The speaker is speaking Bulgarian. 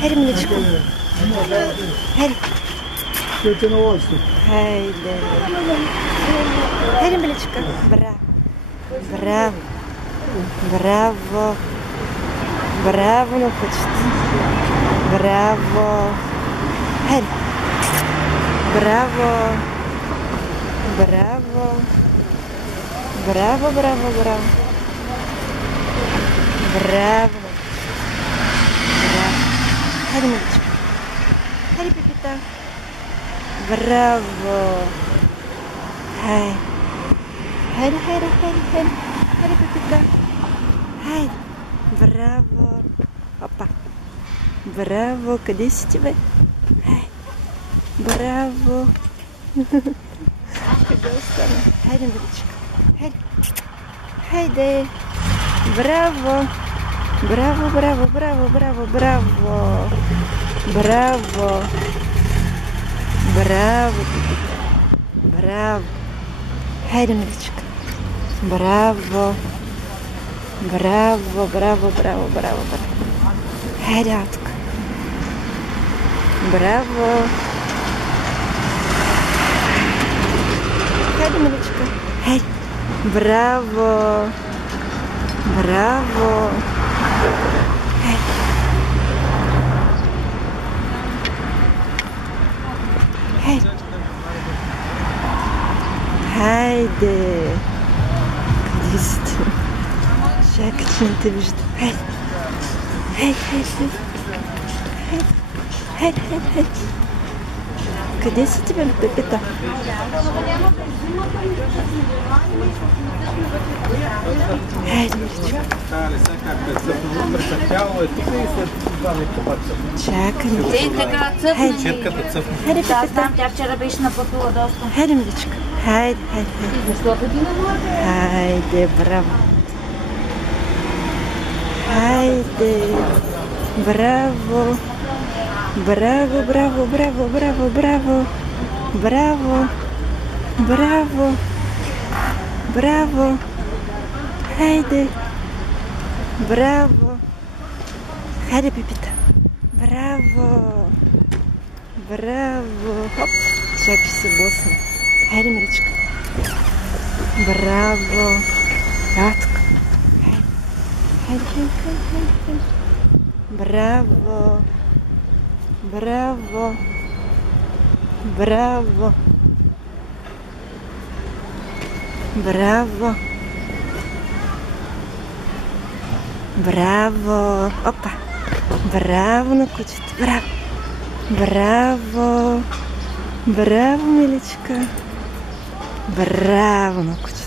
Хайде, миличко. Хайде. Хайде. Хайде, миличко. Браво. Браво. Браво. Браво на кучето. Браво. Хайде. Браво. Браво. Браво, браво, браво. Браво. Браво. Хайде, миличко. Хайде, пипита. Браво. Хайде. Хайде, хайде, хайде, хайде. Хайде, пипита. Хайде. Браво. Опа. Браво. Къде си ти, бе? Хайде. Браво. Къде остана? Хайде, миличко. Хайде. Хайде. Браво. Браво, браво, браво, браво, браво. Браво. Браво. Браво. Хайде, миличко. Браво. Браво, браво, браво, браво, браво. Хайде, Атка. Браво. Хайде, миличко. Хайде. Браво. Браво. Хайде. Хайде. Хайде. Къде си ти? Чакай, че не те вижда. Хайде. Хайде, хайде. Хайде. Хайде, хайде, хайде. Къде си ти, бе, пепета? Хайде, миличко. Чакай, миличко. Хайде. Хайде, пепета. Тя вчера беше напътувала доста. Хайде, миличко. Хайде, хайде, хайде. Хайде, браво. Хайде. Браво. Браво, браво, браво, браво, браво. Браво. Браво. Браво. Хайде. Браво. Хайде, пипита. Браво. Браво. Хоп. Чакай, ще се блъсна. Хайде, миличко. Браво. Татко. Хайде. Хайде, хайде, хайде, хайде. Браво. Браво. Браво. Браво. Браво. Опа. Браво на кучето. Браво. Браво. Браво, миличка. Браво на кучето.